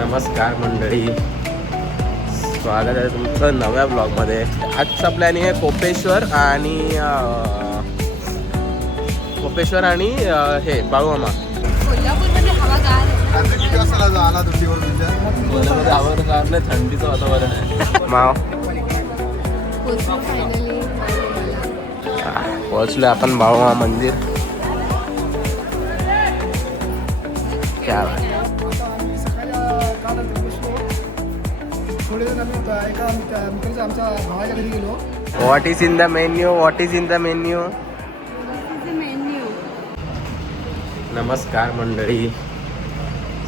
नमस्कार मंडळी, स्वागत आहे तुमचं नव्या ब्लॉगमध्ये. आजचा प्लॅनिंग आहे कोपेश्वर आणि हे बाळूमामा. कोल्हापूरमध्ये हवागार कोल्हापूरमध्ये थंडीचं वातावरण आहे. माव पोहोचलो आपण बाळूमामा मंदिर. क्या what is in the menu? नमस्कार मंडळी,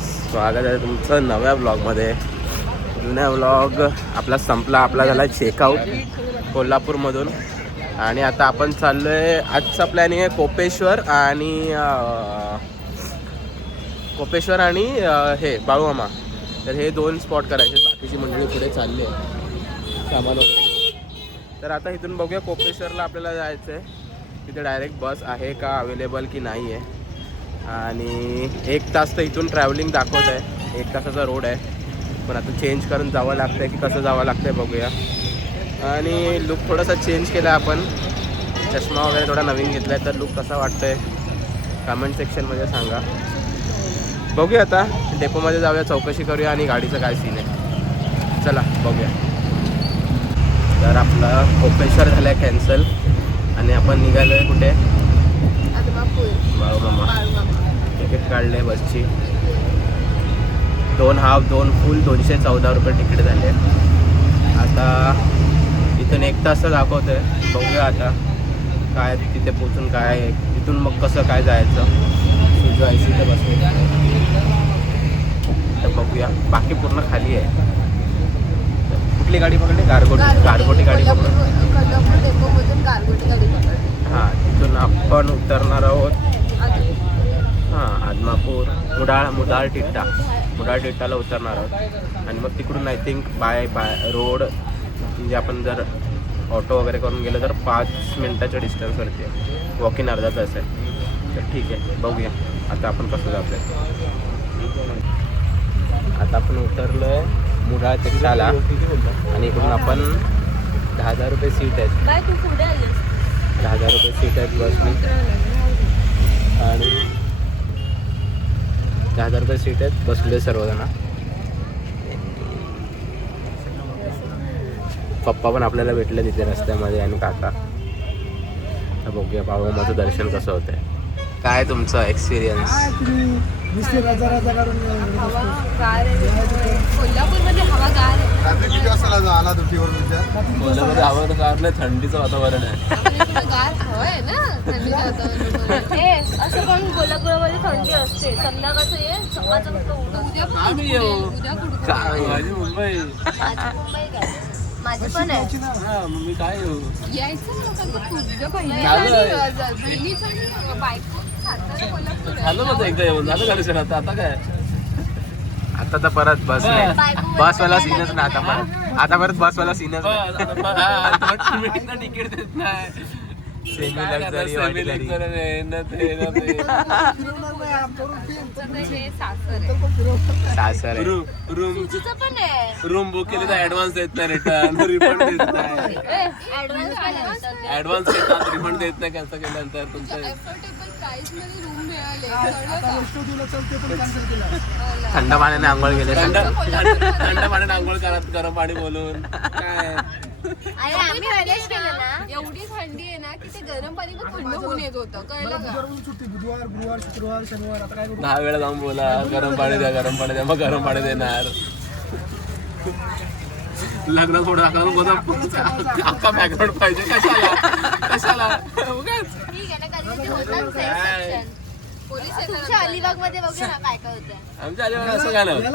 स्वागत आहे तुमचं नव्या ब्लॉगमध्ये. जुन्या ब्लॉग आपला संपला, आपला झाला चेकआउट कोल्हापूरमधून. आणि आता आपण चाललो आहे. आजचा प्लॅनिंग आहे कोपेश्वर आणि हे बाळूमामा. तर हे दोन स्पॉट करायचे, बाकीची मंडळी पुढे चालली आहे सामान वगैरे. तर आता इथून बघूया कोपेश्वरला आपल्याला जायचं आहे. तिथे डायरेक्ट बस आहे का अवेलेबल की नाही आहे. आणि 1 तास तर इथून ट्रॅव्हलिंग दाखवत आहे, 1 तासाचा रोड आहे. पण आता चेंज करून जावं लागतं आहे की कसं जावं लागतं आहे बघूया. आणि लुक थोडासा चेंज केला आपण, चष्मा वगैरे थोडा नवीन घेतला आहे. तर लुक कसा वाटतं आहे कमेंट सेक्शनमध्ये सांगा. बघूया आता डेपोमध्ये जाऊया, चौकशी करूया आणि गाडीचं काय सीन आहे. चला बघूया. तर आपलं कोपेश्वर झालं आहे कॅन्सल आणि आपण निघालो आहे कुठे? बाळूमामा. तिकीट काढले बसची. 2 हाफ 2 फुल 214 रुपये तिकीट झाले. आता इथून 1 तास दाखवत आहे. बघूया आता काय तिथे पोचून काय तिथून मग कसं काय जायचं. सुजो IC ते बसले तर बघूया. बाकी पूर्ण खाली आहे. कुठली गाडी पकडली? गारगोटी गाडी पकडली. हां, तिथून आपण उतरणार आहोत. हां, आदमापूर मुडाळ टिट्टाला उतरणार आहोत. आणि मग तिकडून आय थिंक बाय रोड म्हणजे आपण जर ऑटो वगैरे करून गेलं तर 5 मिनटाच्या डिस्टन्सवरती आहे. वॉकिंग अर्धा तास आहे. तर ठीक आहे, बघूया आता आपण कसं जातो आहे. आता आपण उतरलो आहे मुडाळ टिट्टाला आणि इकडून आपण 10,000 रुपये सीट आहेत. 10,000 रुपये सीट आहेत बसनी. आणि 10,000 रुपये सीट आहेत, बसले सर्वजण. पप्पा पण आपल्याला भेटले तिथे रस्त्यामध्ये आणि काका. तर बघूया बाळूमामाचं दर्शन कसं होतंय. काय तुमचं एक्सपिरियन्स? कोल्हापूरमध्ये हवागार कोल्हापूरमध्ये थंडीचं वातावरण आहे. गार हवा आहे ना, थंडीचं वातावरण. असं पण कोल्हापूरमध्ये थंडी असते. संध्याकाळचं ये, सकाळचं मुंबई माझी पण आहे. मम्मी काय येऊ यायचं झालं माझं एकदा येऊन झालं दर्शन. आता काय आता तर परत बसवाला सीनच ना. आता परत बसवाला सीनच तिकीट देत नाही. रूम बुक केली तर ऍडव्हान्स देत नाही, रिटर्न रिफंड देत नाही. ऍडव्हान्स देतात, रिफंड देत नाही कॅन्सल केल्यानंतर. तुमचं थंड पाण्याने आंघोळ केले. थंड पाण्याने आंघोळ करत गरम पाणी बोलून काय. एवढी थंडी आहे ना की ते गरम पाणी पण थंड होऊन येत होतं. बुधवार गुरुवार शुक्रवार शनिवार आता काय 10 वेळा जाऊन बोला गरम पाणी द्या, मग गरम पाणी देणार. लग्न थोडं अख्खा बॅकग्राऊंड पाहिजे कशाला तुमच्या अलिबाग मध्ये बघूया ना काय काय होतं. आमच्या अलिबाग असं काय नव्हतं.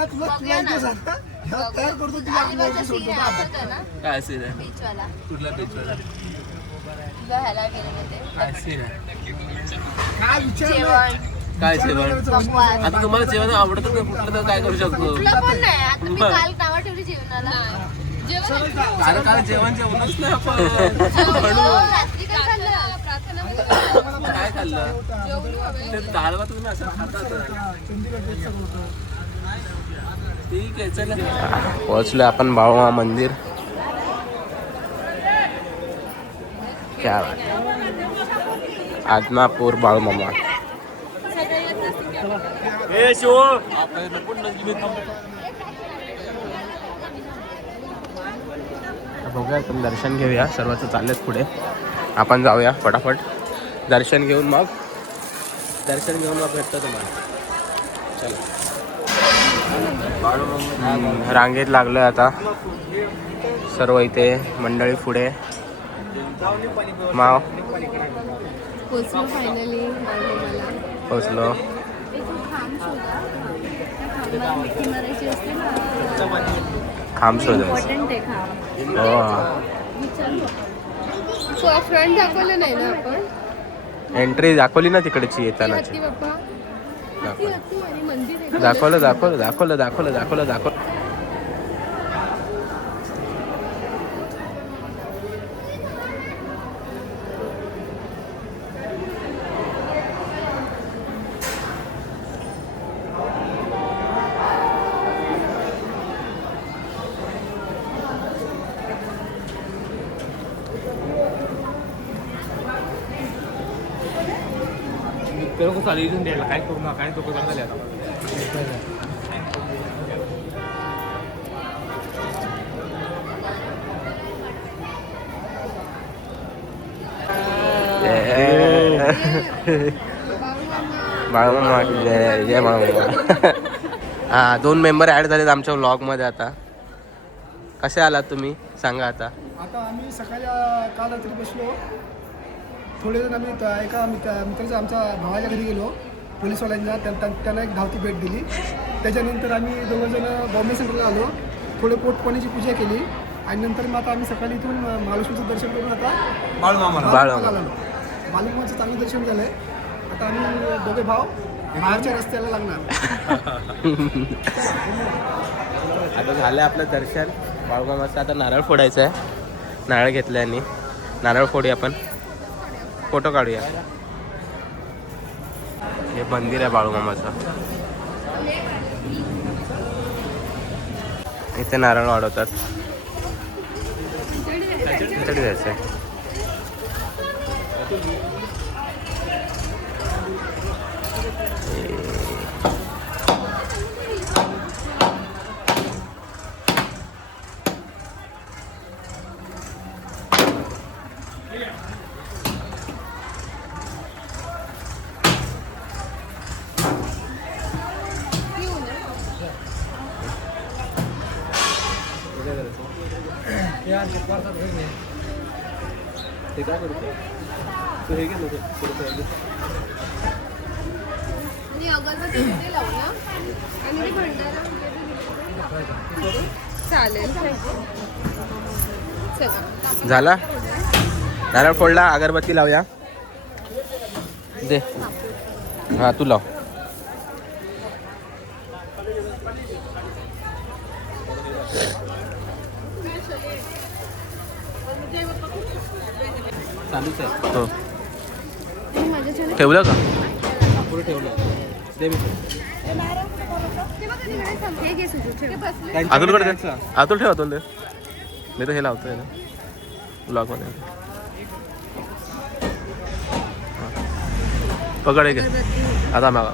काय सीन आहे? बीचवाला कुठला बीचवाला ह्याला गेले काय सीन आहे? जेवण काय जेवण? आता तुम्हाला जेवण आवडतं तर कुठलं तर काय करू शकतो. पण नाही. आता मी काल नावा ठेवली जेवणाला. काय जेवणच नाही आपण. रात्री काय खाल्लं? प्रार्थना काय खाल्लं? ते डाळ भात तुम्ही असं खाता. ठीक आहे चला. पोहोचलो आपण बाळूमामा मंदिर. क्या बात. आदमापूर बाळूमामा. बघूया आपण दर्शन घेऊया. सर्वच चाललेत पुढे. आपण जाऊया फटाफट. दर्शन घेऊन मग भेटतो तुम्हाला. चला. रांगेत लागलोय आता सर्व. इथे मंडळी पुढे. माव पोचलो फायनली. पोचलो. खांब शोधायचं. हो. फ्रंट दाखवलं नाही ना आपण. एंट्री दाखवली ना तिकडची येतानाची. हत्ती बाप्पा. हत्ती आणि मंदिर आहे. दाखवलं. काय करू नका काय तो झाले आता. बाळूमामा जय बाळूमामा. हा 2 मेंबर ऍड झालेत आमच्या व्लॉग मध्ये आता. कसे आलात तुम्ही सांगा आता. आता आम्ही सकाळी काल रात्री बसलो. थोडे जण आम्ही एका मित्राच्या आमच्या भावाच्या घरी गेलो पोलीसवाल्यांना. त्यांना एक धावती भेट दिली. त्याच्यानंतर आम्ही दोघंजण बॉम्बे सेंटरला आलो. थोडे पोटपाण्याची पूजा केली आणि नंतर मग आता आम्ही सकाळी इथून महालक्ष्मीचं दर्शन करून आता बाळूमामाला आलो. बाळूमामाचं चांगलं दर्शन झालं आहे. आता आम्ही दोघे भाव बाहेरच्या रस्त्याला लागणार. आता झालं आपलं दर्शन बाळूमामाचं. आता नारळ फोडायचं आहे. नारळ घेतलं आणि नारळ फोडूया आपण. फोटो काढूया. हे मंदिर आहे बाळूमामाचं. इथे नारळ वाढवतात. इथे जायचं आहे. ते काय करतो तू हे घे आणि अगरबत्ती तिथे लावू ना. आणि ते भंडारा चालेल. चला झाला. नारळ फोडला. अगरबत्ती लावूया. दे. हा तू लाव. चालूच आहे. हो ठेवलं का. पुढे ठेवलं. दे मी. अतुलकडे दे. अतुल ठेव. अतुल दे. मी तर हे लावतोय ना ब्लॉगमध्ये. पकड घे आता मागा.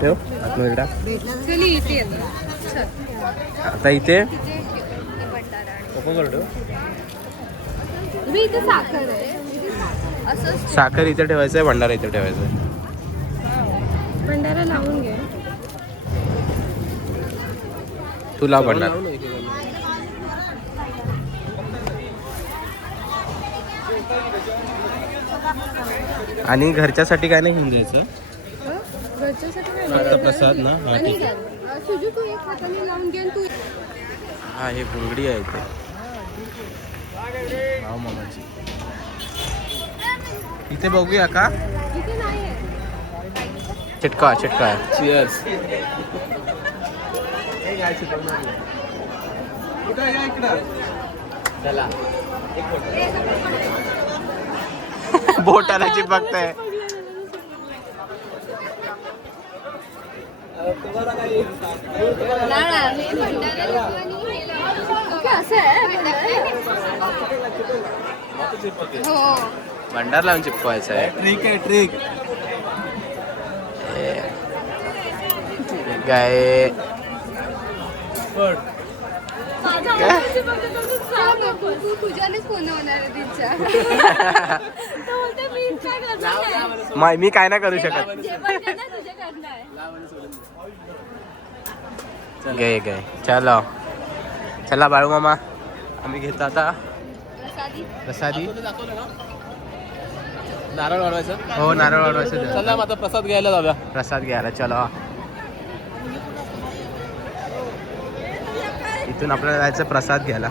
ठेव आतमध्ये टाक. आता इथे साखर आहे. असं साखर इथे ठेवायचं आहे. भंडारा इथे ठेवायचं आहे. भंडारा लावून घे. तू लाव भंडारा. आणि घरच्यासाठी काय नाही घेऊन जायचं. प्रसाद ना. हा ठीक आहे. हा हे बुंगडी आहे इथे बाळूमामाची. इथे बघूया का. चिटका चिटका. चिअर्स. काय शिकवणार नाही. कुठं या इकडं चला बोटाला चिपकताय. भंडार लावून चिपकवायचं आहे. ट्रिक आहे ट्रिक. काय मी काय नाही करू शकत. गे गे चलो चला बाळू मामा आम्ही घेतो आता प्रसादी. नारळ वाढवायचं. हो नारळ वाढवायचं. चला आता प्रसाद घ्यायला जाऊया. प्रसाद घ्यायला चलो. इथून आपल्याला जायचं प्रसाद घ्यायला.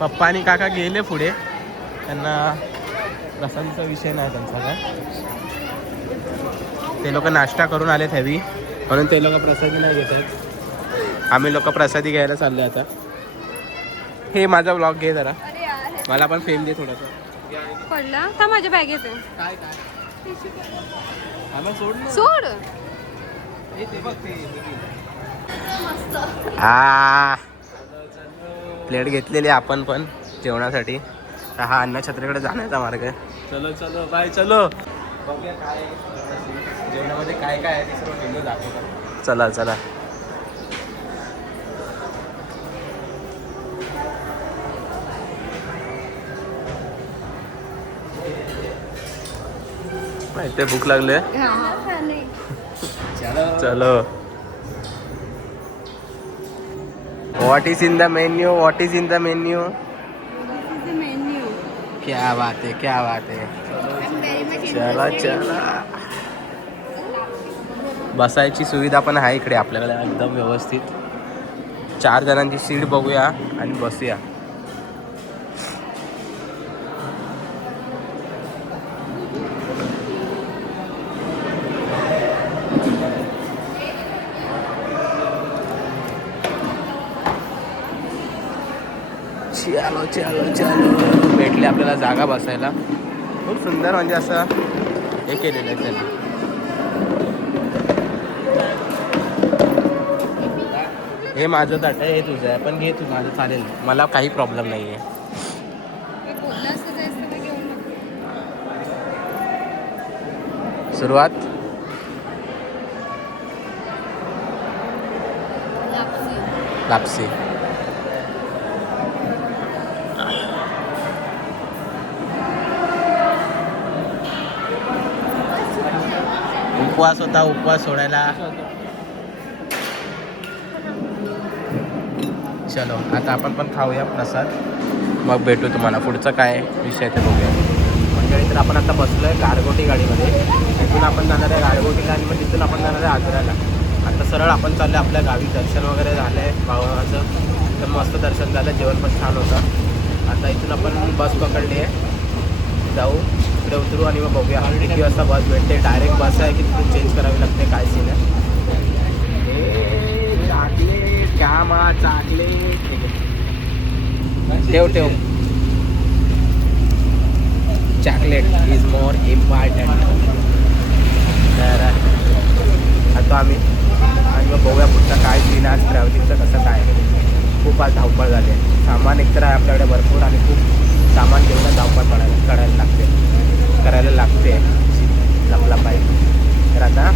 पप्पा आणि काका गेले पुढे. त्यांना प्रसादीचा विषय नाही त्यांचा काय. ते लोक नाश्ता करून आलेत हेवी म्हणून ते लोक प्रसादी नाही घेत आहेत. आम्ही लोक प्रसादी घ्यायला चाललो आता. हे माझा व्लॉग घे जरा. मला पण फेम दे थोडासा. पडला का माझ्या बॅगेत आहे. काय काय सोड. हा प्लेट घेतलेली आपण पण जेवणासाठी. तर हा अन्नछत्रीकडे जाण्याचा मार्ग आहे. चलो चलो बाय चलो. बघूया काय जेवणामध्ये काय काय आहे ते सर्व मेनू दाखवतो. चला चला. माहिती भूक लागले. चलो. What is in the menu? What is in the menu? क्या बात है क्या बात है. चला चला. बसायची सुविधा पण आहे इकडे आपल्याकडे एकदम व्यवस्थित. 4 जणांची सीट बघूया आणि बसूया. चलो चलो चलो. भेटली आपल्याला जागा बसायला. खूप सुंदर म्हणजे असं हे केलेलं आहे त्यांनी. हे माझं ताट आहे हे तुझं आहे पण घे तू. माझं चालेल मला काही प्रॉब्लेम नाही आहे. सुरुवात. लापसी. उपवास होता. उपवास सोडायला. चलो आता आपण पण खाऊया प्रसाद. मग भेटू तुम्हाला पुढचं काय विषय ते बघूया. म्हणजे तर आपण आता बसलो आहे गारगोटी गाडीमध्ये. तिथून आपण जाणार आहे गारगोटीला आणि मग तिथून आपण जाणार आहे आजराला. आता सरळ आपण चाललो आपल्या गावी. दर्शन वगैरे झालं आहे भावाचं. तर मस्त दर्शन झालं. जेवण पण छान होतं. आता इथून आपण बस पकडली आहे. जाऊ इकडे उतरू आणि मग बघूया किती वाजता बस भेटते. डायरेक्ट बस आहे की तिथून चेंज करावी लागते काय सीन आहे. चॉकलेट कामा चॉकलेट ठेव ठेव. Chocolate is more important. तर आता आम्ही आणि मग बघूया पुढचा काय सीन आहे. ट्रॅव्हलिंगचं कसं काय. खूप आज धावपळ झाली आहे. सामान एकतर आहे आपल्याकडे भरपूर आणि खूप सामान घेऊन धावपळ करायला लागते. आपला पाहिजे. तर आता